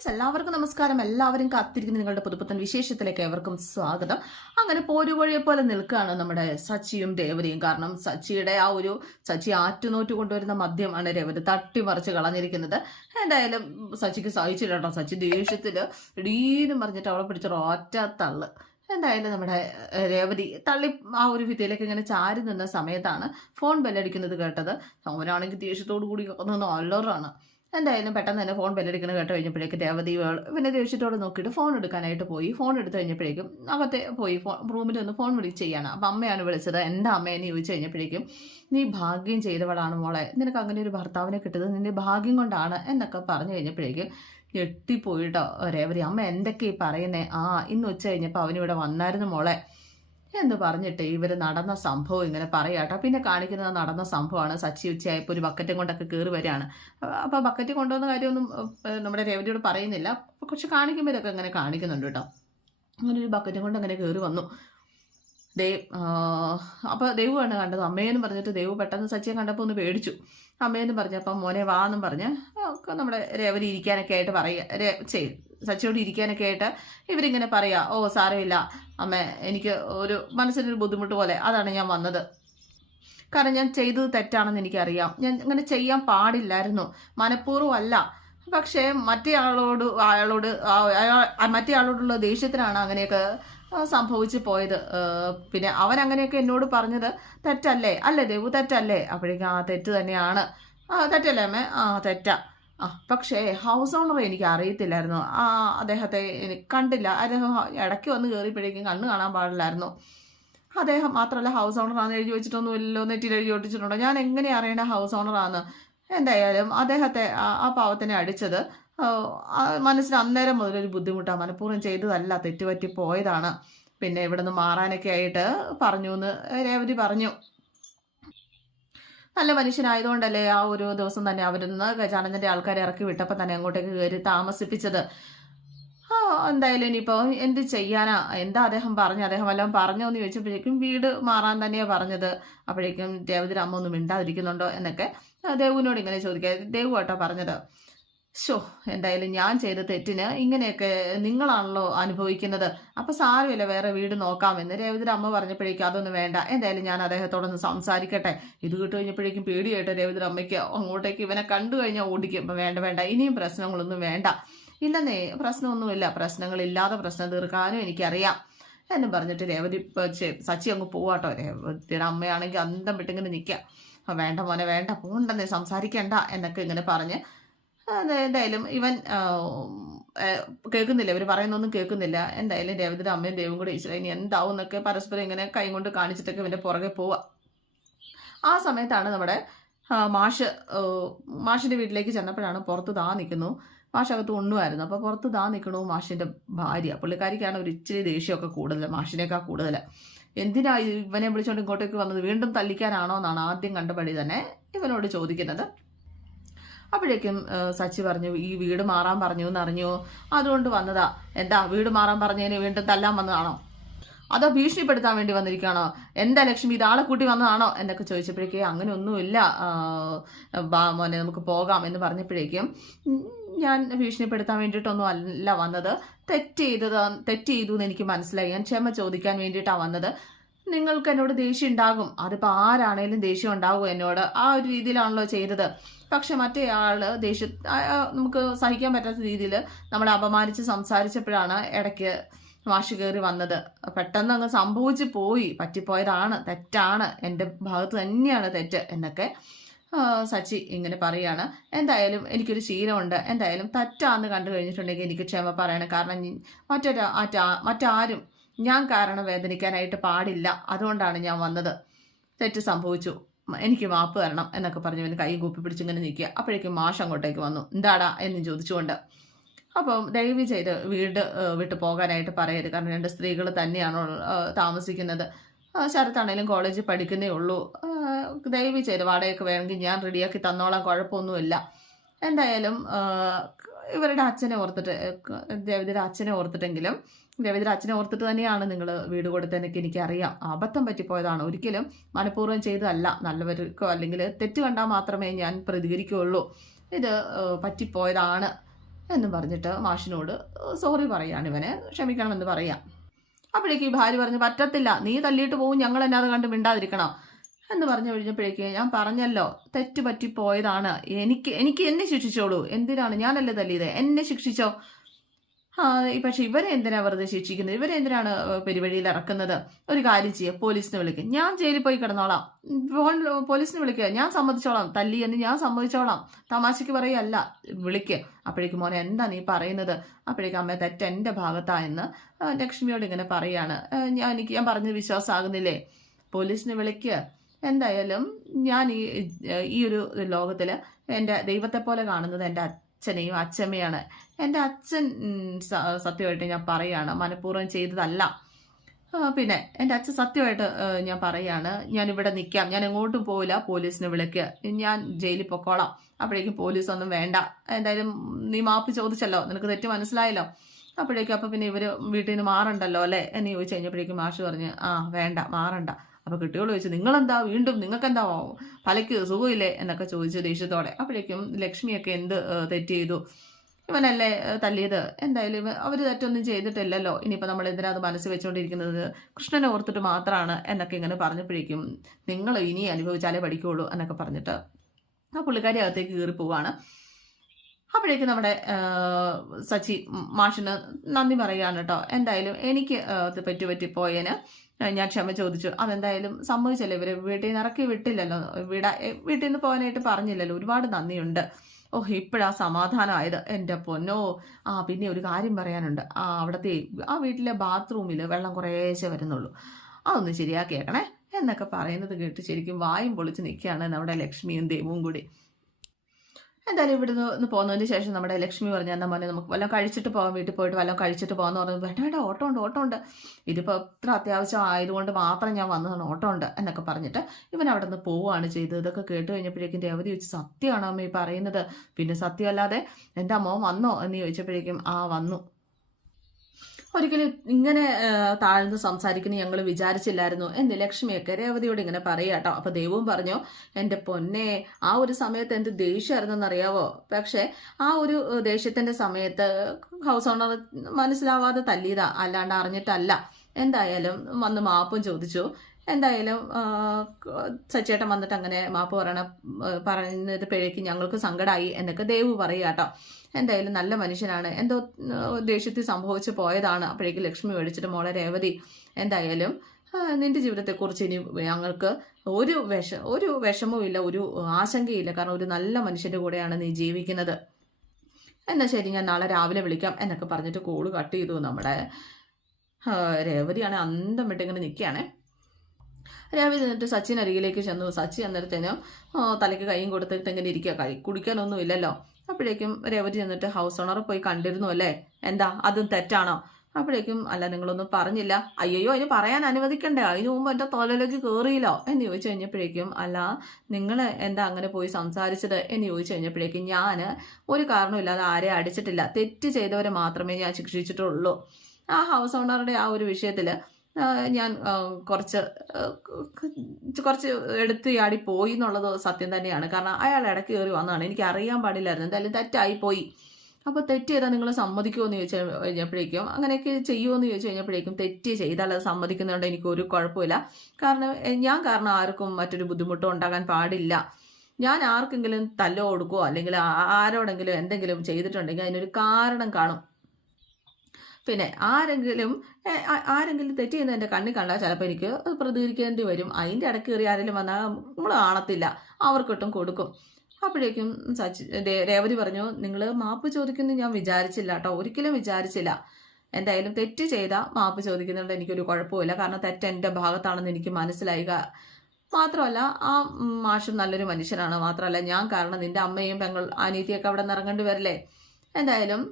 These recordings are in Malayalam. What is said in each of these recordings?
ഫ്രണ്ട്സ് എല്ലാവർക്കും നമസ്കാരം. എല്ലാവരും കാത്തിരിക്കുന്ന നിങ്ങളുടെ പുതുപുത്തൻ വിശേഷത്തിലേക്ക് ഏവർക്കും സ്വാഗതം. അങ്ങനെ പോരുകോഴിയെ പോലെ നിൽക്കുകയാണ് നമ്മുടെ സച്ചിയും രേവതിയും. കാരണം സച്ചി ആറ്റുനോറ്റ് കൊണ്ടുവരുന്ന മദ്യമാണ് രേവതി തട്ടിമറിച്ച് കളഞ്ഞിരിക്കുന്നത്. എന്തായാലും സച്ചിക്ക് സഹിച്ചില്ല കേട്ടോ. സച്ചി ദേഷ്യത്തില് ഇടീന്നും പറഞ്ഞിട്ട് അവളെ പിടിച്ച ഒറ്റ തള്ള്. എന്തായാലും നമ്മുടെ രേവതി തള്ളി ആ ഒരു ഭിത്തിയിലേക്ക് ഇങ്ങനെ ചാരി നിന്ന സമയത്താണ് ഫോൺ ബെല്ലടിക്കുന്നത് കേട്ടത്. അവനാണെങ്കിൽ ദേഷ്യത്തോടു കൂടി നിന്ന് അലറാണ്. എന്തായാലും പെട്ടെന്ന് തന്നെ ഫോൺ ബെല്ലടിക്കുന്നത് കേട്ട് കഴിഞ്ഞപ്പോഴേക്കും രേവതി പിന്നെ ദേഷ്യത്തോടെ നോക്കിയിട്ട് ഫോൺ എടുക്കാനായിട്ട് പോയി. ഫോൺ എടുത്തു കഴിഞ്ഞപ്പോഴേക്കും അകത്തെ പോയി റൂമിൽ ഒന്ന് ഫോൺ വിളിച്ച് ചെയ്യാണ്. അപ്പം അമ്മയാണ് വിളിച്ചത്. എന്താ അമ്മയെന്ന് ചോദിച്ചു കഴിഞ്ഞപ്പോഴേക്കും, നീ ഭാഗ്യം ചെയ്തവളാണ് മോളെ, നിനക്ക് അങ്ങനെ ഒരു ഭർത്താവിനെ കിട്ടുന്നത് നിന്റെ ഭാഗ്യം കൊണ്ടാണ് എന്നൊക്കെ പറഞ്ഞു കഴിഞ്ഞപ്പോഴേക്കും ഞെട്ടിപ്പോയിട്ടോ രേവതി. അമ്മ എന്തൊക്കെയാ പറയുന്നേ? ഇന്ന് ഉച്ച കഴിഞ്ഞപ്പോൾ അവനിവിടെ വന്നായിരുന്നു മോളെ എന്ന് പറഞ്ഞിട്ട് ഇവർ നടന്ന സംഭവം ഇങ്ങനെ പറയാട്ടോ. പിന്നെ കാണിക്കുന്നത് നടന്ന സംഭവമാണ്. സച്ചി ഉച്ചയായപ്പോൾ ഒരു ബക്കറ്റും കൊണ്ടൊക്കെ കയറി വരികയാണ്. അപ്പോൾ ബക്കറ്റ് കൊണ്ടുവന്ന കാര്യമൊന്നും നമ്മുടെ രേവതിയോട് പറയുന്നില്ല. പക്ഷെ കാണിക്കുമ്പോൾ ഇതൊക്കെ അങ്ങനെ കാണിക്കുന്നുണ്ട് കേട്ടോ. അങ്ങനെ ഒരു ബക്കറ്റും കൊണ്ട് അങ്ങനെ കയറി വന്നു. അപ്പോൾ ദേവുവാണ് കണ്ടത്. അമ്മയെന്ന് പറഞ്ഞിട്ട് ദേവു പെട്ടെന്ന് സച്ചിയെ കണ്ടപ്പോൾ ഒന്ന് പേടിച്ചു. അമ്മയെന്ന് പറഞ്ഞപ്പം മോനെ വാ എന്നും പറഞ്ഞ് നമ്മുടെ രേവതി ഇരിക്കാനൊക്കെ ആയിട്ട് സച്ചിയോട് ഇരിക്കാനൊക്കെ ആയിട്ട് ഇവരിങ്ങനെ പറയാ, ഓ സാരമില്ല അമ്മ, എനിക്ക് ഒരു മനസ്സിനൊരു ബുദ്ധിമുട്ട് പോലെ, അതാണ് ഞാൻ വന്നത്. കാരണം ഞാൻ ചെയ്തത് തെറ്റാണെന്ന് എനിക്കറിയാം. ഞാൻ അങ്ങനെ ചെയ്യാൻ പാടില്ലായിരുന്നു, മനഃപൂർവ്വം അല്ല. പക്ഷേ മറ്റേ ആളോടുള്ള ദേഷ്യത്തിനാണ് അങ്ങനെയൊക്കെ സംഭവിച്ചു പോയത്. പിന്നെ അവൻ അങ്ങനെയൊക്കെ എന്നോട് പറഞ്ഞത് തെറ്റല്ലേ? അല്ലേ ദേവു, തെറ്റല്ലേ? അപ്പോഴേക്കും തെറ്റ് തന്നെയാണ്. തെറ്റല്ലേ അമ്മേ? തെറ്റാ. പക്ഷേ ഹൗസ് ഓണറെ എനിക്ക് അറിയത്തില്ലായിരുന്നു. അദ്ദേഹത്തെ എനിക്ക് കണ്ടില്ല. അദ്ദേഹം ഇടയ്ക്ക് വന്ന് കയറിയപ്പോഴേക്കും കണ്ണ് കാണാൻ പാടില്ലായിരുന്നു. അദ്ദേഹം മാത്രമല്ല ഹൗസ് ഓണറാണെന്ന് എഴുതി വെച്ചിട്ടൊന്നുമില്ലല്ലോ, നെറ്റിൽ എഴുതി ഒട്ടിച്ചിട്ടുണ്ടോ? ഞാൻ എങ്ങനെ അറിയണ ഹൗസ് ഓണറാന്ന്? എന്തായാലും അദ്ദേഹത്തെ ആ പാവത്തിനെ അടിച്ചത് മനസ്സിന് അന്നേരം മുതലൊരു ബുദ്ധിമുട്ടാണ്. മനഃപൂർവ്വം ചെയ്തതല്ല, തെറ്റുപറ്റി പോയതാണ്. പിന്നെ ഇവിടെ നിന്ന് മാറാനൊക്കെ ആയിട്ട് പറഞ്ഞു എന്ന് രേവതി പറഞ്ഞു. നല്ല മനുഷ്യനായതുകൊണ്ടല്ലേ ആ ഒരു ദിവസം തന്നെ അവരിന്ന് ഗജാനന്ദന്റെ ആൾക്കാരെ ഇറക്കി വിട്ടപ്പോൾ തന്നെ അങ്ങോട്ടേക്ക് കയറി താമസിപ്പിച്ചത്. എന്തായാലും ഇനിയിപ്പോൾ എന്ത് ചെയ്യാനാ? എന്താ അദ്ദേഹം വല്ലതും പറഞ്ഞോ എന്ന് ചോദിച്ചപ്പോഴേക്കും വീട് മാറാൻ തന്നെയാണ് പറഞ്ഞത്. അപ്പോഴേക്കും രേവതിയുടെ അമ്മ ഒന്നും മിണ്ടാതിരിക്കുന്നുണ്ടോ എന്നൊക്കെ ദേവുവിനോട് ഇങ്ങനെ ചോദിക്കുക. ദേവു കേട്ടോ പറഞ്ഞത്, എന്തായാലും ഞാൻ ചെയ്ത തെറ്റിന് ഇങ്ങനെയൊക്കെ നിങ്ങളാണല്ലോ അനുഭവിക്കുന്നത്, അപ്പൊ സാരമില്ല, വേറെ വീട് നോക്കാമെന്ന് രേവതിയുടെ അമ്മ പറഞ്ഞപ്പോഴേക്കും അതൊന്നും വേണ്ട, എന്തായാലും ഞാൻ അദ്ദേഹത്തോടൊന്ന് സംസാരിക്കട്ടെ. ഇത് കിട്ടു കഴിഞ്ഞപ്പോഴേക്കും പേടിയായിട്ട് രേവതിയുടെ അമ്മയ്ക്ക് അങ്ങോട്ടേക്ക് ഇവനെ കണ്ടു കഴിഞ്ഞാൽ ഓടിക്കും. അപ്പൊ വേണ്ട, ഇനിയും പ്രശ്നങ്ങളൊന്നും വേണ്ട. ഇല്ലെന്നേ, പ്രശ്നമൊന്നുമില്ല, പ്രശ്നങ്ങളില്ലാതെ പ്രശ്നം തീർക്കാനും എനിക്കറിയാം എന്നും പറഞ്ഞിട്ട് രേവതി സച്ചി അങ്ങ് പോവാട്ടോ. രേവതിയുടെ അമ്മയാണെങ്കിൽ അന്തം വിട്ടിങ്ങനെ നിൽക്കാം. വേണ്ട മോനെ, വേണ്ട, പോണ്ടെന്നേ, സംസാരിക്കണ്ട എന്നൊക്കെ ഇങ്ങനെ പറഞ്ഞ് എന്തായാലും ഇവൻ കേൾക്കുന്നില്ല, ഇവർ പറയുന്നൊന്നും കേൾക്കുന്നില്ല. എന്തായാലും രേവതിയുടെ അമ്മയും ദേവും കൂടെ ഈശ്വര ഇനി എന്താവും എന്നൊക്കെ പരസ്പരം ഇങ്ങനെ കൈ കൊണ്ട് കാണിച്ചിട്ടൊക്കെ ഇവൻ്റെ പുറകെ പോവുക. ആ സമയത്താണ് നമ്മുടെ മാഷിൻ്റെ വീട്ടിലേക്ക് ചെന്നപ്പോഴാണ് പുറത്ത് നിൽക്കുന്നു. മാഷകത്ത് ഉണ്ണുമായിരുന്നു. അപ്പോൾ പുറത്ത് നിൽക്കണു മാഷിൻ്റെ ഭാര്യ. പുള്ളിക്കാരിക്കാണ് ഒരു ഇച്ചിരി ദേഷ്യമൊക്കെ കൂടുതൽ, മാഷിനേക്കാൾ കൂടുതൽ. എന്തിനാ ഇവനെ വിളിച്ചുകൊണ്ട് ഇങ്ങോട്ടേക്ക് വന്നത്? വീണ്ടും തല്ലിക്കാനാണോ എന്നാണ് ആദ്യം കണ്ടപടി തന്നെ ഇവനോട് ചോദിക്കുന്നത്. അപ്പോഴേക്കും സച്ചി പറഞ്ഞു, ഈ വീട് മാറാൻ പറഞ്ഞു എന്നറിഞ്ഞു, അതുകൊണ്ട് വന്നതാ. എന്താ വീട് മാറാൻ പറഞ്ഞതിന് വീണ്ടും തല്ലാൻ വന്നതാണോ? അതോ ഭീഷണിപ്പെടുത്താൻ വേണ്ടി വന്നിരിക്കുകയാണോ? എന്താ ലക്ഷ്മി, ഇതാളെ കൂട്ടി വന്നതാണോ എന്നൊക്കെ ചോദിച്ചപ്പോഴേക്കും അങ്ങനെ ഒന്നുമില്ല മോനെ, നമുക്ക് പോകാം എന്ന് പറഞ്ഞപ്പോഴേക്കും ഞാൻ ഭീഷണിപ്പെടുത്താൻ വേണ്ടിയിട്ടൊന്നും അല്ല വന്നത്, തെറ്റ് ചെയ്തു എന്ന് എനിക്ക് മനസ്സിലായി. ഞാൻ ക്ഷമ ചോദിക്കാൻ വേണ്ടിയിട്ടാണ് വന്നത്. നിങ്ങൾക്ക് എന്നോട് ദേഷ്യം ഉണ്ടാകും, അതിപ്പോൾ ആരാണേലും ദേഷ്യം ഉണ്ടാകും എന്നോട്, ആ ഒരു രീതിയിലാണല്ലോ ചെയ്തത്. പക്ഷെ മറ്റേ ആള് നമുക്ക് സഹിക്കാൻ പറ്റാത്ത രീതിയിൽ നമ്മളെ അപമാനിച്ച് സംസാരിച്ചപ്പോഴാണ് ഇടയ്ക്ക് മാഷ് കയറി വന്നത്. പെട്ടെന്ന് അങ്ങ് സംഭവിച്ചു പോയി, പറ്റിപ്പോയതാണ്, തെറ്റാണ്, എൻ്റെ ഭാഗത്ത് തന്നെയാണ് തെറ്റ് എന്നൊക്കെ സച്ചി ഇങ്ങനെ പറയാണ്. എന്തായാലും എനിക്കൊരു ശീലമുണ്ട്, എന്തായാലും തെറ്റാന്ന് കണ്ടു കഴിഞ്ഞിട്ടുണ്ടെങ്കിൽ എനിക്ക് ക്ഷമ പറയണം. കാരണം മറ്റാരും ഞാൻ കാരണം വേദനിക്കാനായിട്ട് പാടില്ല, അതുകൊണ്ടാണ് ഞാൻ വന്നത്. തെറ്റ് സംഭവിച്ചു, എനിക്ക് മാപ്പ് തരണം എന്നൊക്കെ പറഞ്ഞ് ഇവന് കൈ കൂപ്പി പിടിച്ചിങ്ങനെ നിൽക്കുക. അപ്പോഴേക്കും മാഷ് അങ്ങോട്ടേക്ക് വന്നു. എന്താടാ എന്ന് ചോദിച്ചുകൊണ്ട്. അപ്പം ദയവ് ചെയ്ത് വീട് വിട്ട് പോകാനായിട്ട് പറയരുത്, കാരണം 2 സ്ത്രീകൾ തന്നെയാണോ താമസിക്കുന്നത്. ശരത്താണേലും കോളേജിൽ പഠിക്കുന്നേ ഉള്ളൂ. ദയവ് ചെയ്ത് വാടകയൊക്കെ വേണമെങ്കിൽ ഞാൻ റെഡിയാക്കി തന്നോളാം, കുഴപ്പമൊന്നുമില്ല. എന്തായാലും ഇവരുടെ അച്ഛനെ ഓർത്തിട്ട്, രേവതിയുടെ അച്ഛനെ ഓർത്തിട്ടെങ്കിലും, രേവതിയുടെ അച്ഛനെ ഓർത്തിട്ട് തന്നെയാണ് നിങ്ങൾ വീട് കൊടുത്തതെന്നൊക്കെ എനിക്കറിയാം. അബദ്ധം പറ്റിപ്പോയതാണ്, ഒരിക്കലും മനഃപൂർവ്വം ചെയ്തതല്ല. നല്ലവർക്കോ അല്ലെങ്കിൽ തെറ്റ് കണ്ടാൽ മാത്രമേ ഞാൻ പ്രതികരിക്കുകയുള്ളൂ. ഇത് പറ്റിപ്പോയതാണ് എന്നും പറഞ്ഞിട്ട് മാഷിനോട് സോറി പറയാണ്, ഇവനെ ക്ഷമിക്കണമെന്ന് പറയാം. അപ്പോഴേക്ക് ഈ ഭാര്യ പറഞ്ഞു, പറ്റത്തില്ല, നീ തല്ലിയിട്ട് പോവും, ഞങ്ങൾ എന്നെ അത് കണ്ട് മിണ്ടാതിരിക്കണം എന്ന് പറഞ്ഞു കഴിഞ്ഞപ്പോഴേക്ക് ഞാൻ പറഞ്ഞല്ലോ തെറ്റ് പറ്റിപ്പോയതാണ്, എനിക്ക് എന്നെ ശിക്ഷിച്ചോളൂ, എന്തിനാണ്, ഞാനല്ലേ തല്ലിയത്, എന്നെ ശിക്ഷിച്ചോ. പക്ഷെ ഇവരെ എന്തിനാ വെറുതെ ശിക്ഷിക്കുന്നത്, ഇവരെ എന്തിനാണ് പെരുവഴിയിൽ ഇറക്കുന്നത്, ഒരു കാര്യം ചെയ്യുക, പോലീസിനെ വിളിക്കുക, ഞാൻ ജയിലിൽ പോയി കിടന്നോളാം, പോലീസിനെ വിളിക്കുക, ഞാൻ സമ്മതിച്ചോളാം, തല്ലി എന്ന് ഞാൻ സമ്മതിച്ചോളാം, തമാശയ്ക്ക് പറയല്ല, വിളിക്കുക. അപ്പോഴേക്കും മോനെ എന്താ നീ പറയുന്നത്, അപ്പോഴേക്കും അമ്മ തെറ്റ് എൻ്റെ ഭാഗത്താ എന്ന് ലക്ഷ്മിയോട് ഇങ്ങനെ പറയാണ്. ഞാൻ പറഞ്ഞത് വിശ്വാസമാകുന്നില്ലേ, പോലീസിനെ വിളിക്കുക. എന്തായാലും ഞാൻ ഈ ഒരു ലോകത്തിൽ എൻ്റെ ദൈവത്തെ പോലെ കാണുന്നത് എൻ്റെ അച്ഛനെയും അച്ഛമ്മയാണ്. എൻ്റെ അച്ഛൻ സത്യമായിട്ട് ഞാൻ പറയാണ്, മനഃപൂർവ്വം ചെയ്തതല്ല. പിന്നെ എൻ്റെ അച്ഛൻ സത്യമായിട്ട് ഞാൻ പറയാണ്, ഞാനിവിടെ നിൽക്കാം, ഞാൻ എങ്ങോട്ടും പോവില്ല, പോലീസിനെ വിളിക്കുക, ഞാൻ ജയിലിൽ പൊക്കോളാം. അപ്പോഴേക്കും പോലീസൊന്നും വേണ്ട, എന്തായാലും നീ മാപ്പ് ചോദിച്ചല്ലോ, നിനക്ക് തെറ്റ് മനസ്സിലായല്ലോ. അപ്പോഴേക്കും അപ്പം പിന്നെ ഇവർ വീട്ടിൽ നിന്ന് മാറണ്ടല്ലോ അല്ലേ എന്ന് ചോദിച്ചു കഴിഞ്ഞപ്പോഴേക്കും മാഷ് പറഞ്ഞ്, വേണ്ട, മാറണ്ട. അപ്പോൾ കുട്ടിയോട് ചോദിച്ചു, നിങ്ങളെന്താ വീണ്ടും, നിങ്ങൾക്കെന്താ പലയ്ക്ക് സുഖമില്ലേ എന്നൊക്കെ ചോദിച്ചു ദേഷ്യത്തോടെ. അപ്പോഴേക്കും ലക്ഷ്മിയൊക്കെ എന്ത് തെറ്റ് ചെയ്തു, ഇവനല്ലേ തല്ലിയത്, എന്തായാലും അവർ തെറ്റൊന്നും ചെയ്തിട്ടില്ലല്ലോ, ഇനിയിപ്പോൾ നമ്മൾ എന്തിനാ അത് മനസ്സിൽ വെച്ചുകൊണ്ടിരിക്കുന്നത്, കൃഷ്ണനെ ഓർത്തിട്ട് മാത്രമാണ് എന്നൊക്കെ ഇങ്ങനെ പറഞ്ഞപ്പോഴേക്കും നിങ്ങൾ ഇനി അനുഭവിച്ചാലേ പഠിക്കുകയുള്ളൂ എന്നൊക്കെ പറഞ്ഞിട്ട് ആ പുള്ളിക്കാരി അകത്തേക്ക് കയറി പോവാണ്. അപ്പോഴേക്കും നമ്മുടെ സച്ചി മാഷിന് നന്ദി പറയുകയാണ് കേട്ടോ, എന്തായാലും എനിക്ക് പറ്റിപ്പോയതിന് ഞാൻ ക്ഷമ ചോദിച്ചു, അതെന്തായാലും സമ്മതിച്ചല്ലോ, ഇവരെ വീട്ടിൽ നിന്ന് ഇറക്കി വിട്ടില്ലല്ലോ, വീട്ടിൽ നിന്ന് പോകാനായിട്ട് പറഞ്ഞില്ലല്ലോ, ഒരുപാട് നന്ദിയുണ്ട്. ഇപ്പോഴാ സമാധാനമായത് എൻ്റെ പൊന്നോ. പിന്നെ ഒരു കാര്യം പറയാനുണ്ട്, അവിടുത്തെ ആ വീട്ടിലെ ബാത്റൂമിൽ വെള്ളം കുറേശ്ശെ വരുന്നുള്ളൂ, അതൊന്ന് ശരിയാക്കിയേക്കണേ എന്നൊക്കെ പറയുന്നത് കേട്ട് ശരിക്കും വായും പൊളിച്ച് നിൽക്കുകയാണ് നമ്മുടെ ലക്ഷ്മിയും ദേവും കൂടി. എന്തായാലും ഇവിടുന്ന് പോകുന്നതിന് ശേഷം നമ്മുടെ ലക്ഷ്മി പറഞ്ഞു, എന്നാൽ മോനെ നമുക്ക് വല്ലതും കഴിച്ചിട്ട് പോകാം, വീട്ടിൽ പോയിട്ട് വല്ലതും കഴിച്ചിട്ട് പോകാമെന്ന് പറഞ്ഞു. വേണ്ട ഓട്ടം ഉണ്ട്, ഇതിപ്പോൾ ഇത്ര അത്യാവശ്യം ആയതുകൊണ്ട് മാത്രം ഞാൻ വന്നതാണ്, ഓട്ടം ഉണ്ട് എന്നൊക്കെ പറഞ്ഞിട്ട് ഇവൻ അവിടെ നിന്ന് പോവുകയാണ് ചെയ്തത്. ഇതൊക്കെ കേട്ട് കഴിഞ്ഞപ്പോഴേക്കും രേവതി ചോദിച്ചു, സത്യമാണോ അമ്മ ഈ പറയുന്നത്, പിന്നെ സത്യമല്ലാതെ എൻ്റെ അമ്മ വന്നോ എന്ന് ചോദിച്ചപ്പോഴേക്കും വന്നു. ഒരിക്കലും ഇങ്ങനെ താഴ്ന്ന് സംസാരിക്കുന്ന ഞങ്ങൾ വിചാരിച്ചില്ലായിരുന്നു എന്ന് ലക്ഷ്മിയൊക്കെ രേവതിയോട് ഇങ്ങനെ പറയാട്ടോ. അപ്പൊ ദേവും പറഞ്ഞു, എൻ്റെ പൊന്നെ, ആ ഒരു സമയത്ത് എന്ത് ദേഷ്യമായിരുന്നെന്നറിയാവോ, പക്ഷെ ആ ഒരു ദേഷ്യത്തിന്റെ സമയത്ത് ഹൗസ് ഓണർ മനസ്സിലാവാതെ തല്ലിയതാ, അല്ലാണ്ട് അറിഞ്ഞിട്ടല്ല. എന്തായാലും വന്ന് മാപ്പും ചോദിച്ചു. എന്തായാലും സച്ചേട്ടൻ വന്നിട്ട് അങ്ങനെ മാപ്പ് പറയുന്നത് പിഴയ്ക്ക് ഞങ്ങൾക്ക് സങ്കടമായി എന്നൊക്കെ ദേവ് പറയാട്ടോ. എന്തായാലും നല്ല മനുഷ്യനാണ്, എന്തോ ദേഷ്യത്തിൽ സംഭവിച്ചു പോയതാണ്. അപ്പോഴേക്കും ലക്ഷ്മി മേടിച്ചിട്ട്, മോളെ രേവതി, എന്തായാലും നിന്റെ ജീവിതത്തെക്കുറിച്ച് ഇനി ഞങ്ങൾക്ക് ഒരു വിഷമവും ഇല്ല, ഒരു ആശങ്കയില്ല, കാരണം ഒരു നല്ല മനുഷ്യന്റെ കൂടെയാണ് നീ ജീവിക്കുന്നത്. എന്നാൽ ശരി, ഞാൻ നാളെ രാവിലെ വിളിക്കാം എന്നൊക്കെ പറഞ്ഞിട്ട് കോള് കട്ട് ചെയ്തു. നമ്മുടെ രേവതിയാണ് അന്തം വിട്ടിങ്ങനെ നിൽക്കുകയാണേ. രേവതി എന്നിട്ട് സച്ചിൻ അരികിലേക്ക് ചെന്നു. സച്ചി അന്നേരത്തേനും തലയ്ക്ക് കൈയും കൊടുത്തിട്ട് ഇങ്ങനെ ഇരിക്കുക, കുടിക്കാനൊന്നും ഇല്ലല്ലോ. അപ്പോഴേക്കും രേവതി ചെന്നിട്ട്, ഹൗസ് ഓണറെ പോയി കണ്ടിരുന്നു അല്ലേ, എന്താ അതും തെറ്റാണോ? അപ്പോഴേക്കും, അല്ല നിങ്ങളൊന്നും പറഞ്ഞില്ല. അയ്യോ, അതിന് പറയാൻ അനുവദിക്കണ്ടേ, അതിന് മുമ്പ് എൻ്റെ തോലിലേക്ക് കയറിയില്ലോ എന്ന് ചോദിച്ചു കഴിഞ്ഞപ്പോഴേക്കും, അല്ല നിങ്ങൾ എന്താ അങ്ങനെ പോയി സംസാരിച്ചത് എന്ന് ചോദിച്ചു കഴിഞ്ഞപ്പോഴേക്കും, ഞാൻ ഒരു കാരണമില്ലാതെ ആരെയും അടിച്ചിട്ടില്ല, തെറ്റ് ചെയ്തവരെ മാത്രമേ ഞാൻ ശിക്ഷിച്ചിട്ടുള്ളൂ. ആ ഹൗസ് ഓണറുടെ ആ ഒരു വിഷയത്തിൽ ഞാൻ കുറച്ച് എടുത്ത് ചാടി പോയി എന്നുള്ളത് സത്യം തന്നെയാണ്. കാരണം അയാൾ ഇടയ്ക്ക് കയറി വന്നതാണ്, എനിക്ക് അറിയാൻ പാടില്ലായിരുന്നു, എന്തായാലും തെറ്റായി പോയി. അപ്പോൾ തെറ്റ് ചെയ്താൽ നിങ്ങൾ സമ്മതിക്കുമോ എന്ന് ചോദിച്ചു കഴിഞ്ഞപ്പോഴേക്കും, അങ്ങനെയൊക്കെ ചെയ്യുമോ എന്ന് ചോദിച്ചു കഴിഞ്ഞപ്പോഴേക്കും, തെറ്റ് ചെയ്താൽ അത് സമ്മതിക്കുന്നതുകൊണ്ട് എനിക്കൊരു കുഴപ്പമില്ല, കാരണം ആർക്കും മറ്റൊരു ബുദ്ധിമുട്ടോ ഉണ്ടാകാൻ പാടില്ല. ഞാൻ ആർക്കെങ്കിലും തല്ലോ കൊടുക്കുകയോ അല്ലെങ്കിൽ ആരോടെങ്കിലും എന്തെങ്കിലും ചെയ്തിട്ടുണ്ടെങ്കിൽ അതിനൊരു കാരണം കാണും. പിന്നെ ആരെങ്കിലും തെറ്റ് ചെയ്യുന്ന എൻ്റെ കണ്ണിൽ കണ്ടാൽ ചിലപ്പോൾ എനിക്ക് പ്രതികരിക്കേണ്ടി വരും. അതിൻ്റെ ഇടയ്ക്ക് കയറി ആരെങ്കിലും വന്നാൽ നമ്മൾ കാണത്തില്ല, അവർക്കിട്ടും കൊടുക്കും. അപ്പോഴേക്കും രേവതി പറഞ്ഞു, നിങ്ങൾ മാപ്പ് ചോദിക്കുന്നു ഞാൻ വിചാരിച്ചില്ല കേട്ടോ, ഒരിക്കലും വിചാരിച്ചില്ല. എന്തായാലും തെറ്റ് ചെയ്താൽ മാപ്പ് ചോദിക്കുന്നുണ്ട് എനിക്കൊരു കുഴപ്പമില്ല, കാരണം തെറ്റ് എൻ്റെ ഭാഗത്താണെന്ന് എനിക്ക് മനസ്സിലായി. മാത്രമല്ല ആ മാഷും നല്ലൊരു മനുഷ്യനാണ്. മാത്രമല്ല ഞാൻ കാരണം നിൻ്റെ അമ്മയും അനിയത്തിയൊക്കെ അവിടെ നിന്ന് ഇറങ്ങേണ്ടി വരില്ലേ. എന്തായാലും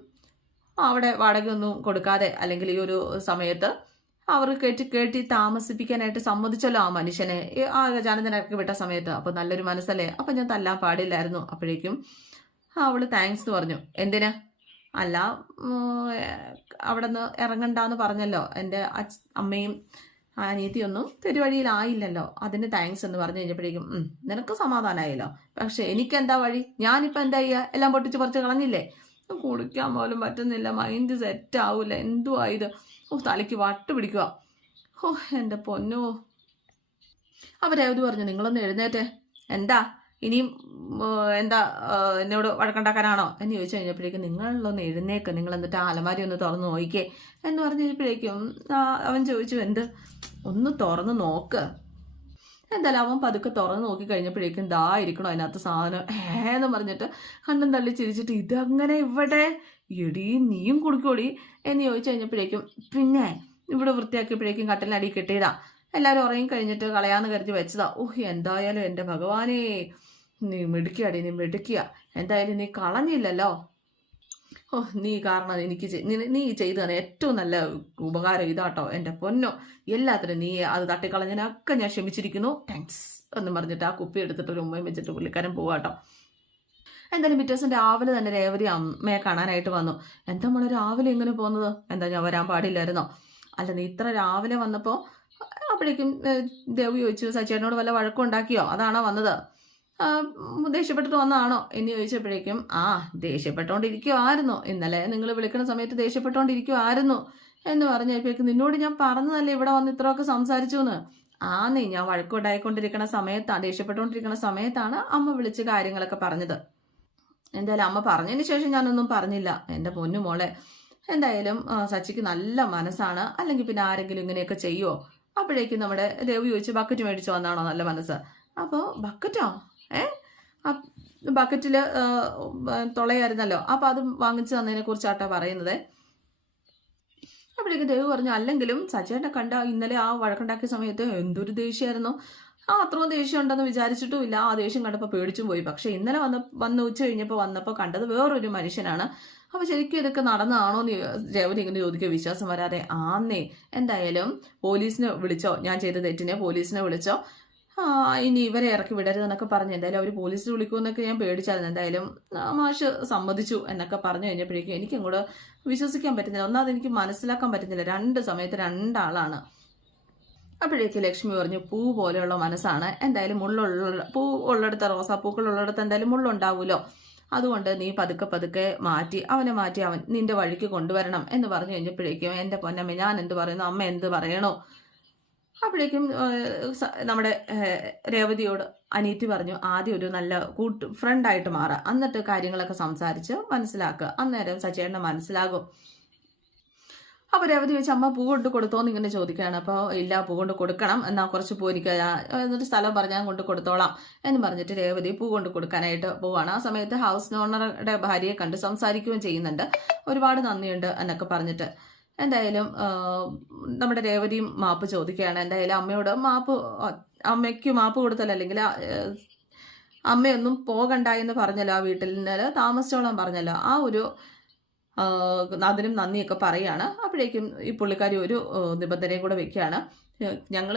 അവിടെ വാടകയൊന്നും കൊടുക്കാതെ അല്ലെങ്കിൽ ഈ ഒരു സമയത്ത് അവർ കേട്ടി താമസിപ്പിക്കാനായിട്ട് സമ്മതിച്ചല്ലോ ആ മനുഷ്യനെ, ആ ജാനന്ദനൊക്കെ വിട്ട സമയത്ത്. അപ്പോൾ നല്ലൊരു മനസ്സല്ലേ, അപ്പം ഞാൻ തല്ലാൻ പാടില്ലായിരുന്നു. അപ്പോഴേക്കും അവൾ താങ്ക്സ് എന്ന് പറഞ്ഞു. എന്തിന്? അല്ല അവിടെ നിന്ന് ഇറങ്ങണ്ടെന്ന് പറഞ്ഞല്ലോ, എൻ്റെ അമ്മയും അനിയത്തിയൊന്നും പെരുവഴിയിലായില്ലല്ലോ, അതിന് താങ്ക്സ് എന്ന് പറഞ്ഞു കഴിഞ്ഞപ്പോഴേക്കും നിനക്ക് സമാധാനമായല്ലോ. പക്ഷെ എനിക്കെന്താ വഴി, ഞാനിപ്പോൾ എന്താ ചെയ്യുക, എല്ലാം പൊട്ടിച്ച് പറിച്ച് കളഞ്ഞില്ലേ. കുളിക്കാൻ പോലും പറ്റുന്നില്ല, മൈൻഡ് സെറ്റ് ആവൂല, എന്തുവാ ഇത്, തലയ്ക്ക് വട്ട് പിടിക്കുക. എൻ്റെ പൊന്നോ. അവരേവത് പറഞ്ഞു, നിങ്ങളൊന്ന് എഴുന്നേറ്റേ, എന്താ ഇനിയും എന്താ എന്നോട് വഴക്കുണ്ടാക്കാനാണോ എന്ന് ചോദിച്ചു കഴിഞ്ഞപ്പോഴേക്കും, നിങ്ങളൊന്ന് എഴുന്നേക്ക്, നിങ്ങൾ എന്നിട്ട് ആ അലമാരി ഒന്ന് തുറന്ന് നോക്കിക്കേ എന്ന് പറഞ്ഞു കഴിഞ്ഞപ്പോഴേക്കും അവൻ ചോദിച്ചു, എന്ത്, ഒന്ന് തുറന്ന് നോക്ക്. എന്തായാലും അവൻ പതുക്കെ തുറന്ന് നോക്കി കഴിഞ്ഞപ്പോഴേക്കും ദാ ഇരിക്കണോ അതിനകത്ത് സാധനം, എന്ന് പറഞ്ഞിട്ട് കണ്ണും തള്ളി ചിരിച്ചിട്ട്, ഇതങ്ങനെ ഇവിടെ, എടീ നീയും കുടിക്കോടി എന്ന് ചോദിച്ചു കഴിഞ്ഞപ്പോഴേക്കും, പിന്നെ ഇവിടെ വൃത്തിയാക്കിയപ്പോഴേക്കും കട്ടിലിനടി കെട്ടിയതാ, എല്ലാവരും ഉറങ്ങി കഴിഞ്ഞിട്ട് കളയാന്ന് കരുതി വെച്ചതാ. എന്തായാലും എൻ്റെ ഭഗവാനേ, നീ മിടുക്കിയാടി, നീ മിടുക്കിയ, എന്തായാലും നീ കളഞ്ഞില്ലല്ലോ. നീ കാരണം എനിക്ക് നീ ചെയ്തു തന്നെ ഏറ്റവും നല്ല ഉപകാരം ഇതാട്ടോ എൻ്റെ പൊന്നോ, എല്ലാത്തിനും നീ അത് തട്ടിക്കളഞ്ഞതിനൊക്കെ ഞാൻ ക്ഷമിച്ചിരിക്കുന്നു, താങ്ക്സ് എന്ന് പറഞ്ഞിട്ട് ആ കുപ്പി എടുത്തിട്ട് ഒരു ഉമ്മയും വെച്ചിട്ട് പുള്ളിക്കാരൻ പോവാട്ടോ. എന്തായാലും പിറ്റേ ദിവസം രാവിലെ തന്നെ രേവതി അമ്മയെ കാണാനായിട്ട് വന്നു. എന്താ മോളെ രാവിലെ ഇങ്ങനെ പോകുന്നത്, എന്താ ഞാൻ വരാൻ പാടില്ലായിരുന്നോ? അല്ല, നീ ഇത്ര രാവിലെ വന്നപ്പോൾ അപ്പോഴേക്കും ദേവി ചോദിച്ചു, സച്ചേട്ടനോട് വല്ല വഴക്കുണ്ടാക്കിയോ, അതാണോ വന്നത്, ദേഷ്യപ്പെട്ടിട്ട് വന്നതാണോ എന്ന് ചോദിച്ചപ്പോഴേക്കും, ദേഷ്യപ്പെട്ടുകൊണ്ടിരിക്കുമായിരുന്നു, ഇന്നലെ നിങ്ങൾ വിളിക്കുന്ന സമയത്ത് ദേഷ്യപ്പെട്ടുകൊണ്ടിരിക്കുമായിരുന്നു എന്ന് പറഞ്ഞപ്പോഴേക്കും, നിന്നോട് ഞാൻ പറഞ്ഞതല്ലേ ഇവിടെ വന്ന് ഇത്രയൊക്കെ സംസാരിച്ചു എന്ന്. ഞാൻ വഴക്കുണ്ടായിക്കൊണ്ടിരിക്കുന്ന സമയത്താണ്, ദേഷ്യപ്പെട്ടുകൊണ്ടിരിക്കുന്ന സമയത്താണ് അമ്മ വിളിച്ച് കാര്യങ്ങളൊക്കെ പറഞ്ഞത്. എന്തായാലും അമ്മ പറഞ്ഞതിന് ശേഷം ഞാനൊന്നും പറഞ്ഞില്ല. എൻ്റെ പൊന്നു മോളെ, എന്തായാലും സച്ചിക്ക് നല്ല മനസ്സാണ്, അല്ലെങ്കിൽ പിന്നെ ആരെങ്കിലും ഇങ്ങനെയൊക്കെ ചെയ്യുമോ? അപ്പോഴേക്കും നമ്മുടെ ദേവി ചോദിച്ചു, ബക്കറ്റ് മേടിച്ചു വന്നാണോ നല്ല മനസ്സ്? അപ്പോൾ ബക്കറ്റോ, ബക്കറ്റിൽ തുളയായിരുന്നല്ലോ, അപ്പോൾ അത് വാങ്ങിച്ചു തന്നതിനെ കുറിച്ചാട്ടോ പറയുന്നത്. അപ്പോഴേക്കും ദേവി പറഞ്ഞു, അല്ലെങ്കിലും സച്ചേട്ടനെ കണ്ട ഇന്നലെ ആ വഴക്കുണ്ടാക്കിയ സമയത്ത് എന്തൊരു ദേഷ്യമായിരുന്നു, അത്രയും ദേഷ്യം ഉണ്ടെന്ന് വിചാരിച്ചിട്ടും ഇല്ല, ആ ദേഷ്യം കണ്ടപ്പോൾ പേടിച്ചും പോയി. പക്ഷെ ഇന്നലെ വന്ന് ഉച്ച കഴിഞ്ഞപ്പോൾ വന്നപ്പോൾ കണ്ടത് വേറൊരു മനുഷ്യനാണ്. അപ്പോൾ ശരിക്കും ഇതൊക്കെ നടന്നതാണോ എന്ന് രേവതി ഇങ്ങനെ ചോദിക്കുക, വിശ്വാസം വരാതെ. എന്തായാലും പോലീസിനെ വിളിച്ചോ, ഞാൻ ചെയ്ത തെറ്റിനെ പോലീസിനെ വിളിച്ചോ, ഇനി ഇവരെ ഇറക്കി വിടരുതെന്നൊക്കെ പറഞ്ഞു. എന്തായാലും അവർ പോലീസിൽ വിളിക്കുമെന്നൊക്കെ ഞാൻ പേടിച്ചായിരുന്നു. എന്തായാലും മാഷ് സമ്മതിച്ചു എന്നൊക്കെ പറഞ്ഞു കഴിഞ്ഞപ്പോഴേക്കും എനിക്കങ്ങോട്ട് വിശ്വസിക്കാൻ പറ്റുന്നില്ല. ഒന്നാമത് എനിക്ക് മനസ്സിലാക്കാൻ പറ്റുന്നില്ല, രണ്ട് സമയത്ത് രണ്ടാളാണ്. അപ്പോഴേക്ക് ലക്ഷ്മി പറഞ്ഞു, പൂ പോലെയുള്ള മനസ്സാണ്, എന്തായാലും പൂ ഉള്ളിടത്ത്, റോസാപ്പൂക്കൾ ഉള്ളിടത്ത് എന്തായാലും മുള്ളുണ്ടാവുമല്ലോ, അതുകൊണ്ട് നീ പതുക്കെ മാറ്റി അവൻ നിന്റെ വഴിക്ക് കൊണ്ടുവരണം എന്ന് പറഞ്ഞു കഴിഞ്ഞപ്പോഴേക്കും, എൻ്റെ പൊന്നമ്മ ഞാൻ എന്ത് പറയുന്നു, അമ്മ എന്ത് പറയണോ? അപ്പോഴേക്കും നമ്മുടെ രേവതിയോട് അനീറ്റി പറഞ്ഞു, ആദ്യം ഒരു നല്ല ഫ്രണ്ടായിട്ട് മാറുക, എന്നിട്ട് കാര്യങ്ങളൊക്കെ സംസാരിച്ച് മനസ്സിലാക്കുക, അന്നേരം സച്ചേട്ടനെ മനസ്സിലാകും. അപ്പോൾ രേവതി വെച്ച്, അമ്മ പൂ കൊണ്ട് കൊടുത്തോന്ന് ഇങ്ങനെ ചോദിക്കുകയാണ്. അപ്പോൾ ഇല്ല, പൂ കൊണ്ട് കൊടുക്കണം, എന്നാൽ കുറച്ച് പൂ എനിക്ക് എന്നിട്ട് സ്ഥലം പറഞ്ഞാൽ കൊണ്ട് കൊടുത്തോളാം എന്ന് പറഞ്ഞിട്ട് രേവതി പൂ കൊണ്ട് കൊടുക്കാനായിട്ട് പോവാണ്. ആ സമയത്ത് ഹൗസ് ഓണറുടെ ഭാര്യയെ കണ്ട് സംസാരിക്കുകയും ചെയ്യുന്നുണ്ട്. ഒരുപാട് നന്ദിയുണ്ട് എന്നൊക്കെ പറഞ്ഞിട്ട്. എന്തായാലും നമ്മുടെ രേവതിയും മാപ്പ് ചോദിക്കുകയാണ്. എന്തായാലും അമ്മയോട് അമ്മയ്ക്ക് മാപ്പ് കൊടുത്തല്ലോ, അല്ലെങ്കിൽ അമ്മയൊന്നും പോകണ്ട എന്ന് പറഞ്ഞല്ലോ, ആ വീട്ടിൽ നിന്ന് താമസിച്ചോളാൻ പറഞ്ഞല്ലോ, ആ ഒരു അതിനും നന്ദിയൊക്കെ പറയുകയാണ്. അപ്പോഴേക്കും ഈ പുള്ളിക്കാരി ഒരു നിബന്ധനയും കൂടെ വെക്കുകയാണ്, ഞങ്ങൾ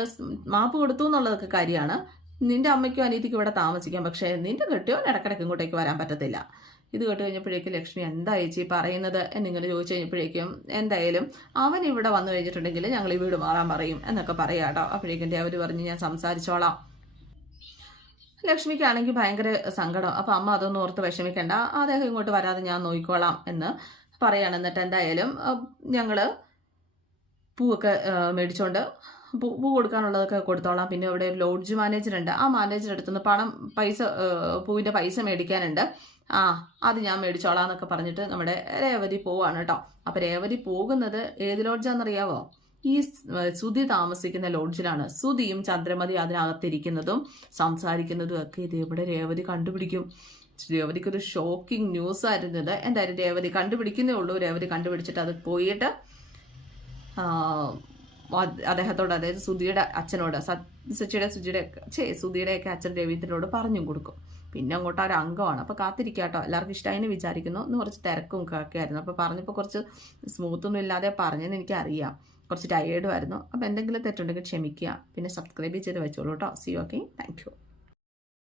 മാപ്പ് കൊടുത്തു എന്നുള്ളതൊക്കെ കാര്യമാണ്, നിന്റെ അമ്മയ്ക്കും അനീതിക്കും ഇവിടെ താമസിക്കാം, പക്ഷേ നിന്റെ കെട്ടിയോൻ ഇടക്കിടക്ക് ഇങ്ങോട്ടേക്ക് വരാൻ പറ്റത്തില്ല. ഇത് കേട്ട് കഴിഞ്ഞപ്പോഴേക്കും ലക്ഷ്മി, എന്താ ചേച്ചി പറയുന്നത് എന്നിങ്ങനെ ചോദിച്ചു കഴിഞ്ഞപ്പോഴേക്കും, എന്തായാലും അവൻ ഇവിടെ വന്നു കഴിഞ്ഞിട്ടുണ്ടെങ്കിൽ ഞങ്ങൾ ഈ വീട് മാറാൻ പറയും എന്നൊക്കെ പറയാം കേട്ടോ. അപ്പോഴേക്കും അവർ പറഞ്ഞ്, ഞാൻ സംസാരിച്ചോളാം. ലക്ഷ്മിക്കാണെങ്കിൽ ഭയങ്കര സങ്കടം. അപ്പം അമ്മ അതൊന്നും ഓർത്ത് വിഷമിക്കേണ്ട, അദ്ദേഹം ഇങ്ങോട്ട് വരാതെ ഞാൻ നോക്കിക്കോളാം എന്ന് പറയാണ്. എന്നിട്ട് എന്തായാലും ഞങ്ങൾ പൂവൊക്കെ മേടിച്ചോണ്ട് പൂ കൊടുക്കാനുള്ളതൊക്കെ കൊടുത്തോളാം, പിന്നെ ഇവിടെ ഒരു ലോഡ്ജ് മാനേജർ ഉണ്ട്, ആ മാനേജർ അടുത്തുനിന്ന് പൂവിൻ്റെ പൈസ മേടിക്കാനുണ്ട്, അത് ഞാൻ മേടിച്ചോളാം എന്നൊക്കെ പറഞ്ഞിട്ട് നമ്മുടെ രേവതി പോവാണ് കേട്ടോ. അപ്പം രേവതി പോകുന്നത് ഏത് ലോഡ്ജാണെന്നറിയാവോ? ഈ സുധി താമസിക്കുന്ന ലോഡ്ജിലാണ്. സുധിയും ചന്ദ്രമതി അതിനകത്തിരിക്കുന്നതും സംസാരിക്കുന്നതും ഒക്കെ ഇത് ഇവിടെ രേവതി കണ്ടുപിടിക്കും. രേവതിക്കൊരു ഷോക്കിംഗ് ന്യൂസ് ആയിരുന്നത്. എന്തായാലും രേവതി കണ്ടുപിടിക്കുന്നേ ഉള്ളൂ. രേവതി കണ്ടുപിടിച്ചിട്ട് അത് പോയിട്ട് അദ്ദേഹത്തോട്, അതായത് സുധിയുടെ അച്ഛനോട്, സുധിയുടെയൊക്കെ അച്ഛൻ രവീന്ദ്രനോട് പറഞ്ഞും കൊടുക്കും. പിന്നെ അങ്ങോട്ട് ഒരു അംഗമാണ്. അപ്പോൾ കാത്തിരിക്കാട്ടോ, എല്ലാവർക്കും ഇഷ്ടമായെന്ന് വിചാരിക്കുന്നു. ഇന്ന് കുറച്ച് തിരക്കും ഒക്കെ ആയിരുന്നു. അപ്പോൾ പറഞ്ഞപ്പോൾ കുറച്ച് സ്മൂത്തൊന്നും ഇല്ലാതെ പറഞ്ഞെന്ന് എനിക്കറിയാം, കുറച്ച് ടയേർഡും ആയിരുന്നു. അപ്പോൾ എന്തെങ്കിലും തെറ്റുണ്ടെങ്കിൽ ക്ഷമിക്കുക, പിന്നെ സബ്സ്ക്രൈബ് ചെയ്ത് വെച്ചോളൂ കേട്ടോ. See you. Okay, thank U.